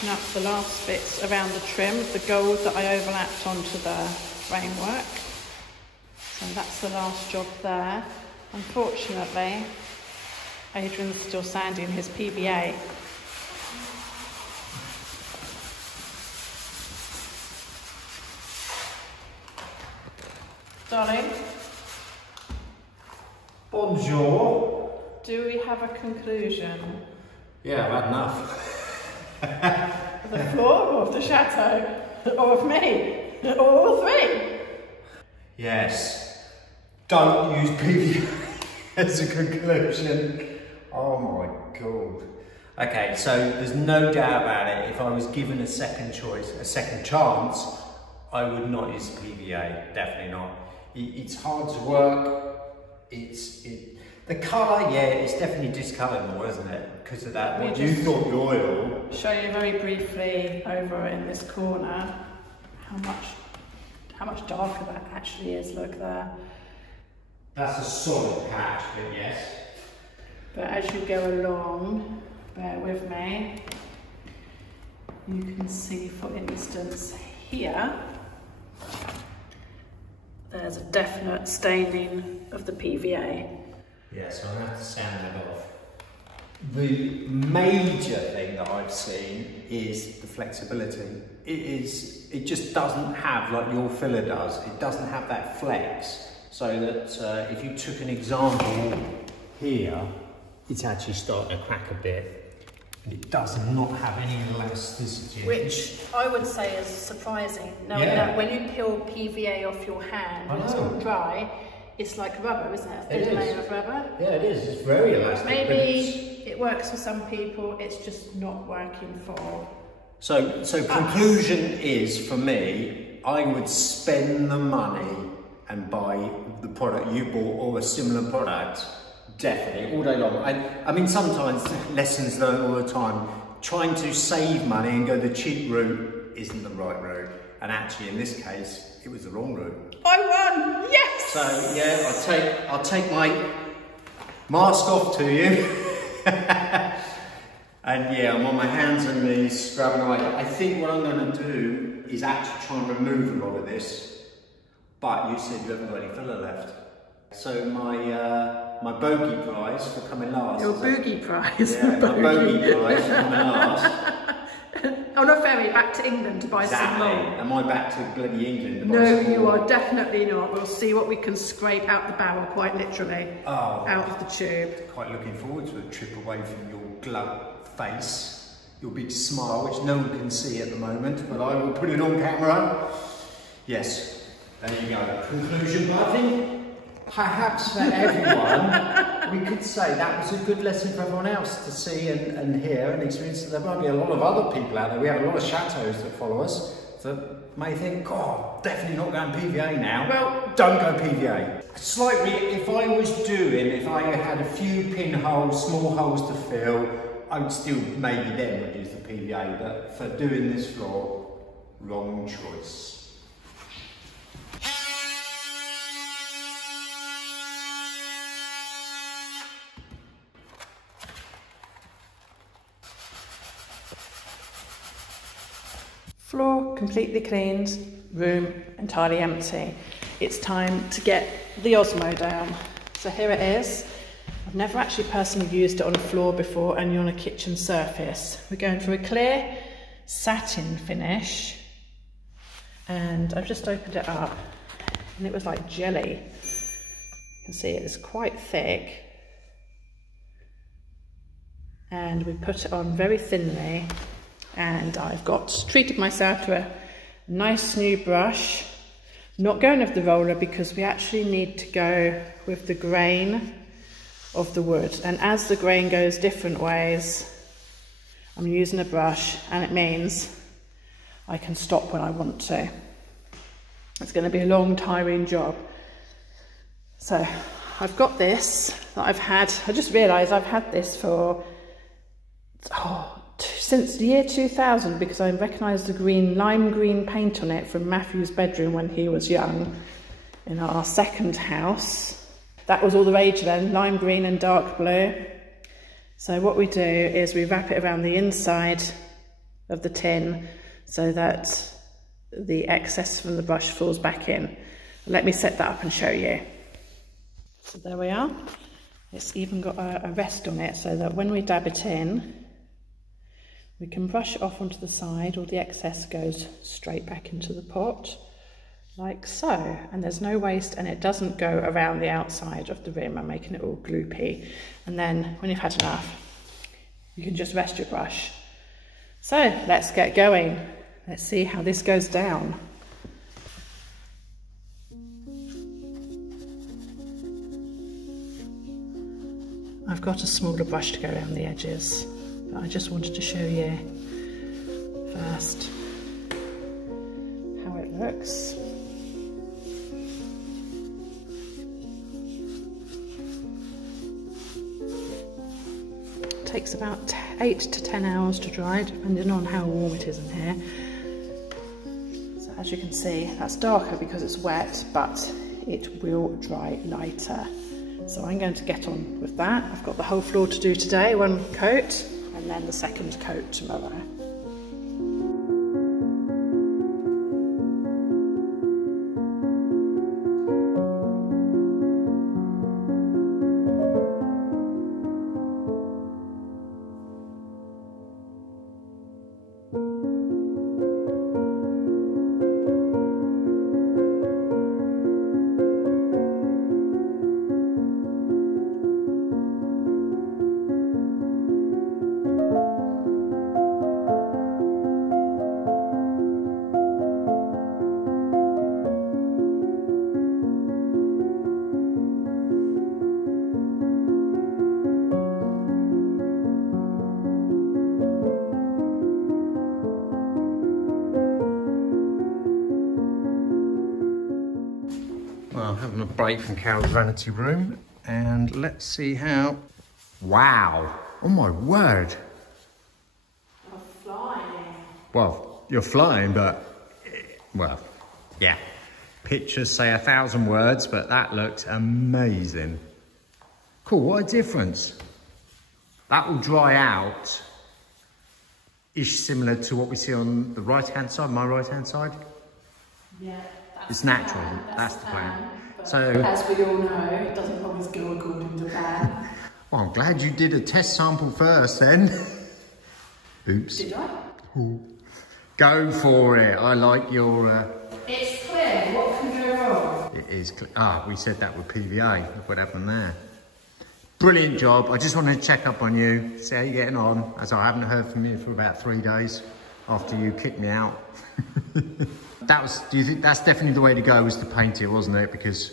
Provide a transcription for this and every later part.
touching up the last bits around the trim, the gold that I overlapped onto the framework. So that's the last job there. Unfortunately, Adrian's still sanding his PVA. Darling? Bonjour. Do we have a conclusion? Yeah, I've had enough. Of the floor, or of the chateau, or of me, or all three? Yes. Don't use PVA as a conclusion. Oh my God. Okay, so there's no doubt about it. If I was given a second choice, a second chance, I would not use PVA. Definitely not. It's hard to work. The colour, yeah, it's definitely discoloured more, isn't it? Because of that. What you thought the oil. Show you very briefly over in this corner how much darker that actually is. Look there. That's a solid patch, but yes. But as you go along, bear with me, you can see, for instance, here, there's a definite staining of the PVA. Yeah, so I'm going to have to sand that off. The major thing that I've seen is the flexibility. It just doesn't have, like your filler does, it doesn't have that flex. So that if you took an example here, it's actually starting to crack a bit. And it does not have any elasticity. Which I would say is surprising, knowing that when you peel PVA off your hand and it's all dry, it's like rubber, isn't it? A thin layer of rubber. Yeah, it is. It's very elastic. Maybe it works for some people, it's just not working for So conclusion is, for me, I would spend the money and buy the product you bought or a similar product, definitely, all day long. I mean, sometimes lessons learned all the time, trying to save money and go the cheap route isn't the right route. And actually, in this case, it was the wrong route. I won, yes! So yeah, I'll take my mask off to you. And yeah, I'm on my hands and knees scrubbing away. I think what I'm going to do is actually try and remove a lot of this. But you said you haven't got any filler left. So my bogey prize for coming last. Your boogie prize. Yeah, my bogey prize for coming last. On a ferry back to England to buy some more. Am I back to bloody England? No, you are definitely not. We'll see what we can scrape out the barrel, quite literally, out of the tube. Quite looking forward to a trip away from your glove face, your big smile, which no one can see at the moment, but I will put it on camera. Yes, there you go. Conclusion, but I think perhaps for everyone, we could say that was a good lesson for everyone else to see and hear and experience. There might be a lot of other people out there. We have a lot of chateaus that follow us that may think, God, definitely not going PVA now. Well, don't go PVA. Slightly, if I had a few pinholes, small holes to fill, I would still maybe then would use the PVA, but for doing this floor, wrong choice. Floor completely cleaned, room entirely empty. It's time to get the Osmo down. So here it is. I've never actually personally used it on a floor before, only on a kitchen surface. We're going for a clear satin finish, and I've just opened it up and it was like jelly. You can see it's quite thick, and we put it on very thinly. And I've treated myself to a nice new brush. Not going with the roller because we actually need to go with the grain of the wood. And as the grain goes different ways, I'm using a brush, and it means I can stop when I want to. It's going to be a long, tiring job. So I've got this that I've had, I just realised I've had this for, since the year 2000, because I recognised the lime green paint on it from Matthew's bedroom when he was young in our second house. That was all the rage then, lime green and dark blue. So what we do is we wrap it around the inside of the tin so that the excess from the brush falls back in. Let me set that up and show you. So there we are. It's even got a rest on it so that when we dab it in, we can brush it off onto the side. All the excess goes straight back into the pot, like so. And there's no waste, and it doesn't go around the outside of the rim. I'm making it all gloopy. And then when you've had enough, you can just rest your brush. So let's get going. Let's see how this goes down. I've got a smaller brush to go around the edges, but I just wanted to show you first how it looks. It takes about 8 to 10 hours to dry, depending on how warm it is in here. So as you can see, that's darker because it's wet, but it will dry lighter. So I'm going to get on with that. I've got the whole floor to do today, one coat, and then the second coat tomorrow. Well, I'm having a break from Carol's vanity room, and let's see how... Wow! Oh my word! I'm flying. Well, you're flying, but... Well, yeah. Pictures say 1,000 words, but that looks amazing. Cool, what a difference. That will dry out. Ish similar to what we see on the right-hand side, my right-hand side. Yeah. It's natural, that's the plan. So, as we all know, it doesn't always go according to plan. Well, I'm glad you did a test sample first then. Oops. Did I? Ooh. Go for it. I like your... It's clear. What can go wrong? It is clear. Ah, we said that with PVA. Look what happened there. Brilliant job. I just wanted to check up on you, see how you're getting on, as I haven't heard from you for about 3 days after you kicked me out. Do you think that's definitely the way to go, was to paint it, wasn't it? Because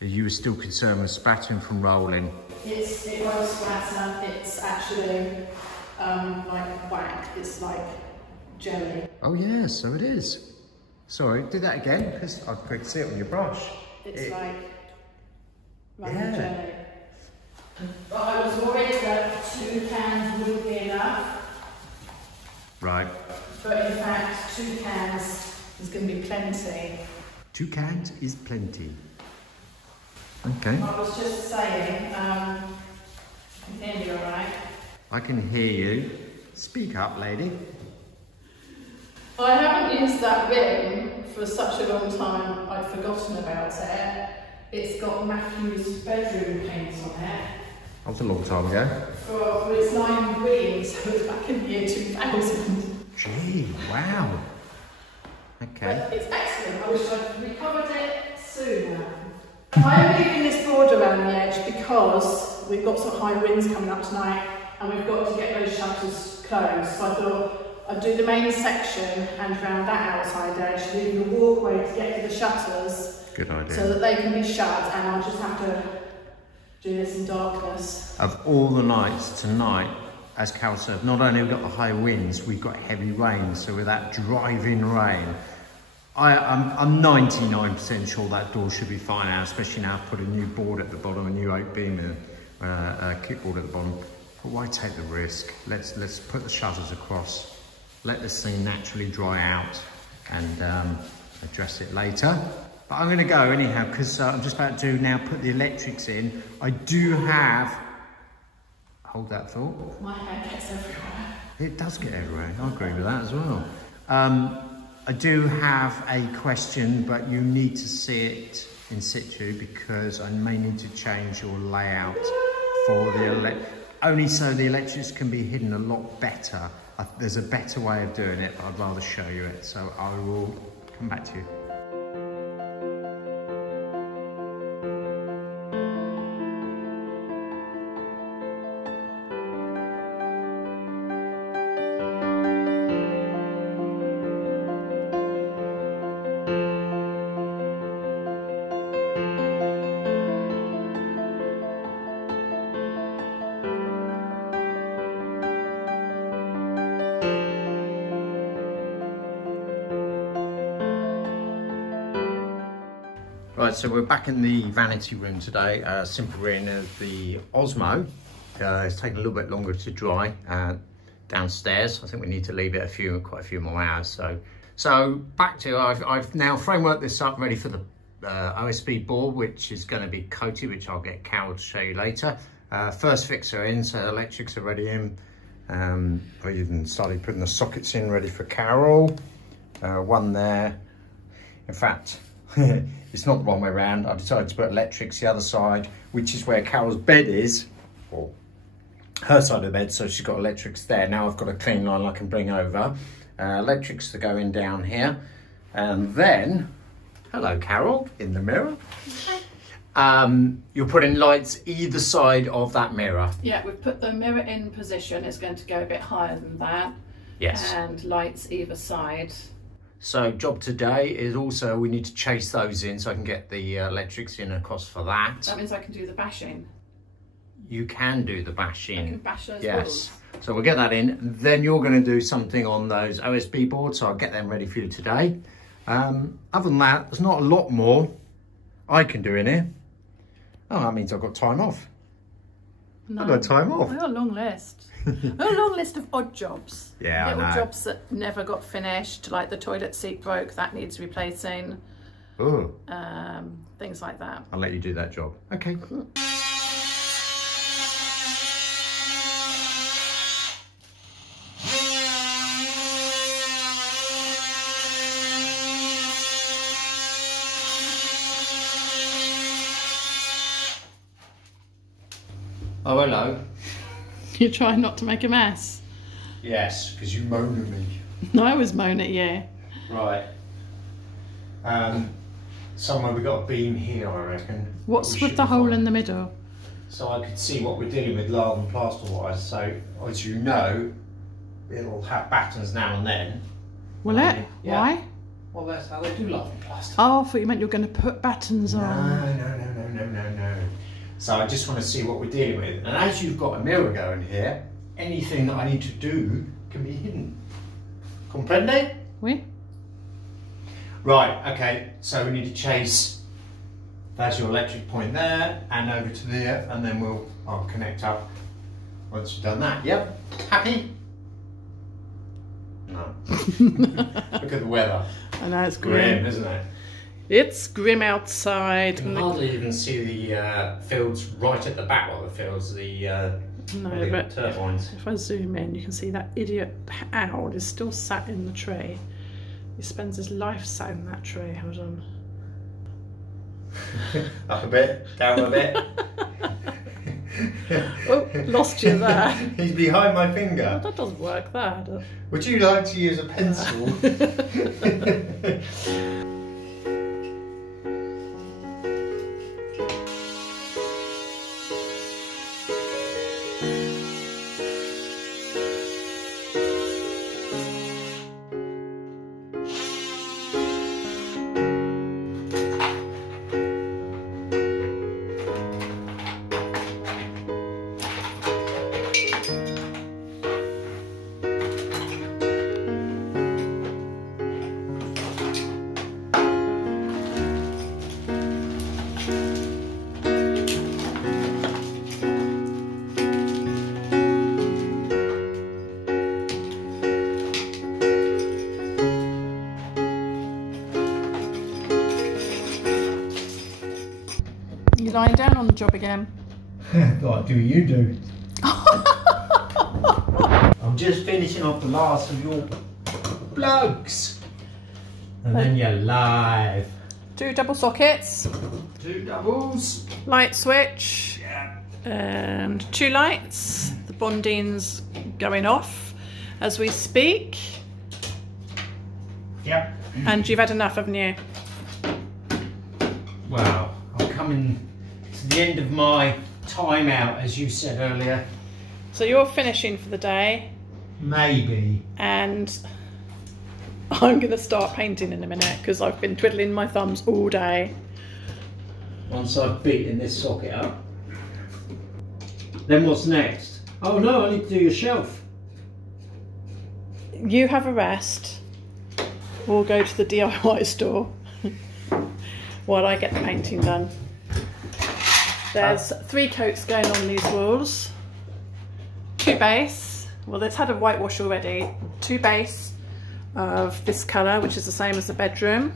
you were still concerned with spattering from rolling. It won't splatter. It's actually like whack. It's like jelly. Oh yeah, so it is. Sorry, do that again, because I could see it on your brush. It's like yeah. jelly. But I was worried that 2 cans wouldn't be enough. Right. But in fact, 2 cans is going to be plenty. 2 cans is plenty. Okay. I was just saying, you can hear me all right? I can hear you. Speak up, lady. I haven't used that rim for such a long time, I'd forgotten about it. It's got Matthew's bedroom paint on it. That was a long time ago. For its 9 green, so it's back in the year 2000. Gee, wow. Okay. But it's excellent. I wish I'd recovered it sooner. I'm leaving this border around the edge because we've got some high winds coming up tonight and we've got to get those shutters closed. So I thought I'd do the main section and round that outside edge, leaving the walkway to get to the shutters. Good idea. So that they can be shut, and I'll just have to do this in darkness. Of all the nights, tonight, as Carol said, not only have we got the high winds, we've got heavy rain. So with that driving rain, I'm 99% sure that door should be fine now, especially now I've put a new board at the bottom, a new oak beam and a kickboard at the bottom. But why take the risk? Let's put the shutters across, let this thing naturally dry out, and address it later. But I'm going to go anyhow, because I'm just about to now put the electrics in. I do have hold that thought. My hair gets everywhere. It does get everywhere. I agree with that as well. I do have a question, but you need to see it in situ because I may need to change your layout for the only so the electrics can be hidden a lot better. There's a better way of doing it, but I'd rather show you it. So I will come back to you. Right, so we're back in the vanity room today. Simple in the Osmo. It's taken a little bit longer to dry downstairs. I think we need to leave it quite a few more hours. So back to, I've now frameworked this up ready for the OSB board, which is going to be coated, which I'll get Carol to show you later. First fixer in, so electrics are ready in. I even started putting the sockets in ready for Carol. One there. In fact, it's not the one way around. I decided to put electrics the other side, which is where Carol's bed is, or her side of the bed, so she's got electrics there. Now I've got a clean line I can bring over. Electrics to go in down here. And then, hello Carol, in the mirror. You're putting lights either side of that mirror. Yeah, we've put the mirror in position. It's going to go a bit higher than that. Yes. And lights either side. So job today is also we need to chase those in so I can get the electrics in across for that. That means I can do the bashing. You can do the bashing. I can bash those yes. walls. So we'll get that in. Then you're going to do something on those OSB boards, so I'll get them ready for you today. Other than that, there's not a lot more I can do in here. Oh, that means I've got time off. No, I've got time off. I've got a long list. I've got a long list of odd jobs. Yeah, little I know. jobs that never got finished, like the toilet seat broke, that needs replacing. Oh. Things like that. I'll let you do that job. Okay. Oh, hello. You're trying not to make a mess. Yes, because you moan at me. No, I was moaning at you. Right. Somewhere we got a beam here, I reckon. What's with the hole in the middle? So I could see what we're dealing with lard and plaster wise. So as you know, it'll have battens now and then. Will it? Yeah. Why? Well, that's how they do lard and plaster. Oh, I thought you meant you were going to put battens on. No. So I just want to see what we're dealing with. And as you've got a mirror going here, anything that I need to do can be hidden. Comprende? Oui. Right, okay, so we need to chase, that's your electric point there, and over to there, and then I'll connect up once you've done that. Yep, happy? No. Look at the weather. I know, it's grim. Isn't it? It's grim outside. You can hardly even see the fields right at the back of the fields, the turbines. If I zoom in, you can see that idiot owl is still sat in the tree. He spends his life sat in that tree. Hold on. Up a bit, down a bit. Oh, lost you there. He's behind my finger. Well, that doesn't work there. Would you like to use a pencil? You lying down on the job again? What do you do? I'm just finishing off the last of your plugs. And then you're live. 2 double sockets. 2 doubles. Light switch. Yeah. And 2 lights. The bonding's going off as we speak. Yep. And you've had enough, haven't you? Well, I'm coming to the end of my time out, as you said earlier. So you're finishing for the day. Maybe. And I'm going to start painting in a minute because I've been twiddling my thumbs all day. Once I've beaten this socket up. Then what's next? Oh no, I need to do your shelf. You have a rest. We'll go to the DIY store while I get the painting done. There's 3 coats going on these walls. 2 base. Well, it's had a whitewash already. 2 base of this colour, which is the same as the bedroom.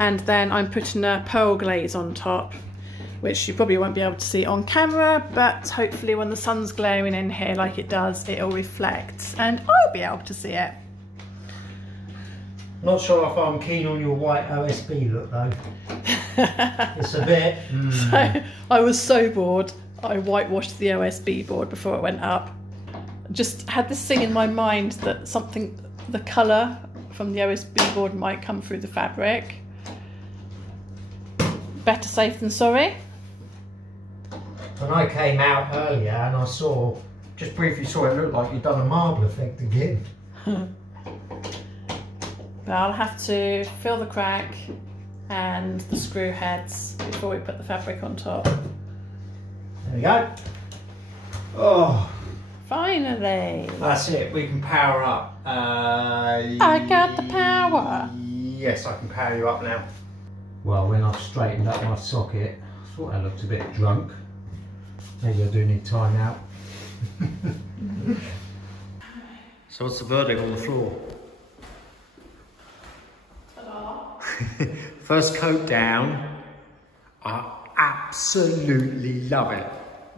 And then I'm putting a pearl glaze on top, which you probably won't be able to see on camera, but hopefully when the sun's glaring in here like it does, it'll reflect and I'll be able to see it. Not sure if I'm keen on your white OSB look though. It's a bit... So, I was so bored, I whitewashed the OSB board before it went up. Just had this thing in my mind that something, the colour from the OSB board might come through the fabric. Better safe than sorry. When I came out earlier and I saw, just briefly saw it looked like you'd done a marble effect again. But I'll have to fill the crack and the screw heads before we put the fabric on top. There we go. Oh, finally. That's it, we can power up. I got the power. Yes, I can power you up now. Well, when I've straightened up my socket, I thought I looked a bit drunk. Maybe I do need time out. So what's the verdict on the floor? First coat down. I absolutely love it.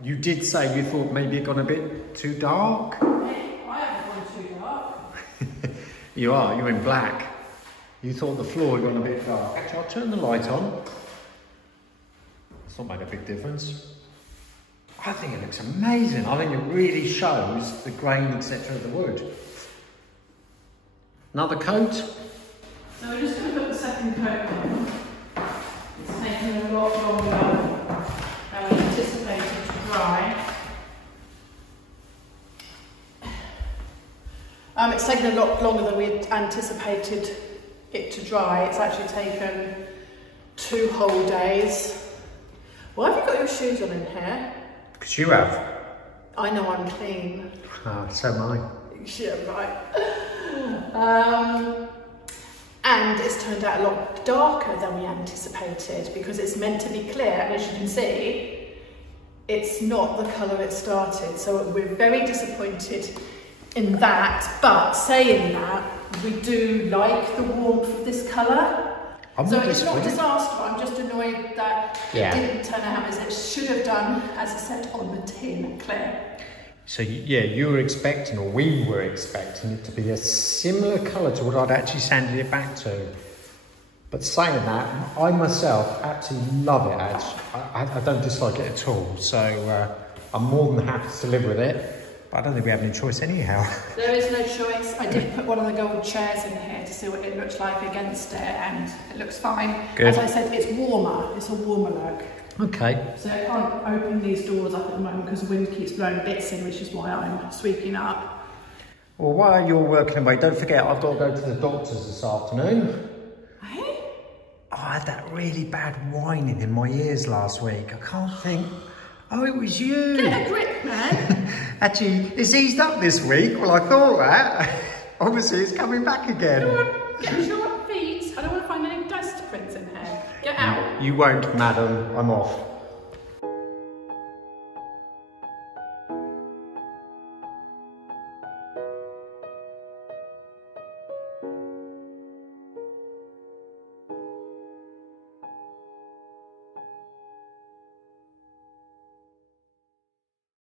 You did say you thought maybe it got a bit too dark. I haven't gone too dark. You are, you're in black. You thought the floor had gone a bit dark. Actually, I'll turn the light on. It's not made a big difference. I think it looks amazing. I think it really shows the grain, etc. of the wood. Another coat. So we're just going to put the second coat on. It's taking a lot longer than we anticipated to dry. It's taken a lot longer than we had anticipated it to dry. It's actually taken 2 whole days. Why have you got your shoes on in here? Because you have. I know I'm clean. Ah, so am I. Yeah, right. And it's turned out a lot darker than we anticipated because it's meant to be clear, and as you can see, it's not the colour it started. So we're very disappointed in that, but saying that, we do like the warmth of this colour. So it's not a disaster, I'm just annoyed that it didn't turn out as it should have done, as it said on the tin, clear. So yeah, you were expecting, or we were expecting it to be a similar colour to what I'd actually sanded it back to. But saying that, I myself absolutely love it. I don't dislike it at all. So I'm more than happy to live with it. But I don't think we have any choice anyhow. There is no choice. I did put one of the gold chairs in here to see what it looks like against it, and it looks fine. Good. As I said, it's warmer. It's a warmer look. Okay. So I can't open these doors up at the moment because the wind keeps blowing bits in, which is why I'm sweeping up. Well, while you're working away, don't forget I've got to go to the doctor's this afternoon. Hey? I had that really bad whining in my ears last week. I can't think. Oh, it was you. Get a grip, man. Actually, it's eased up this week. Well, I thought that. Obviously, it's coming back again. Come on, get your feet. I don't want to find any dust prints in here. Get out. You won't, madam. I'm off.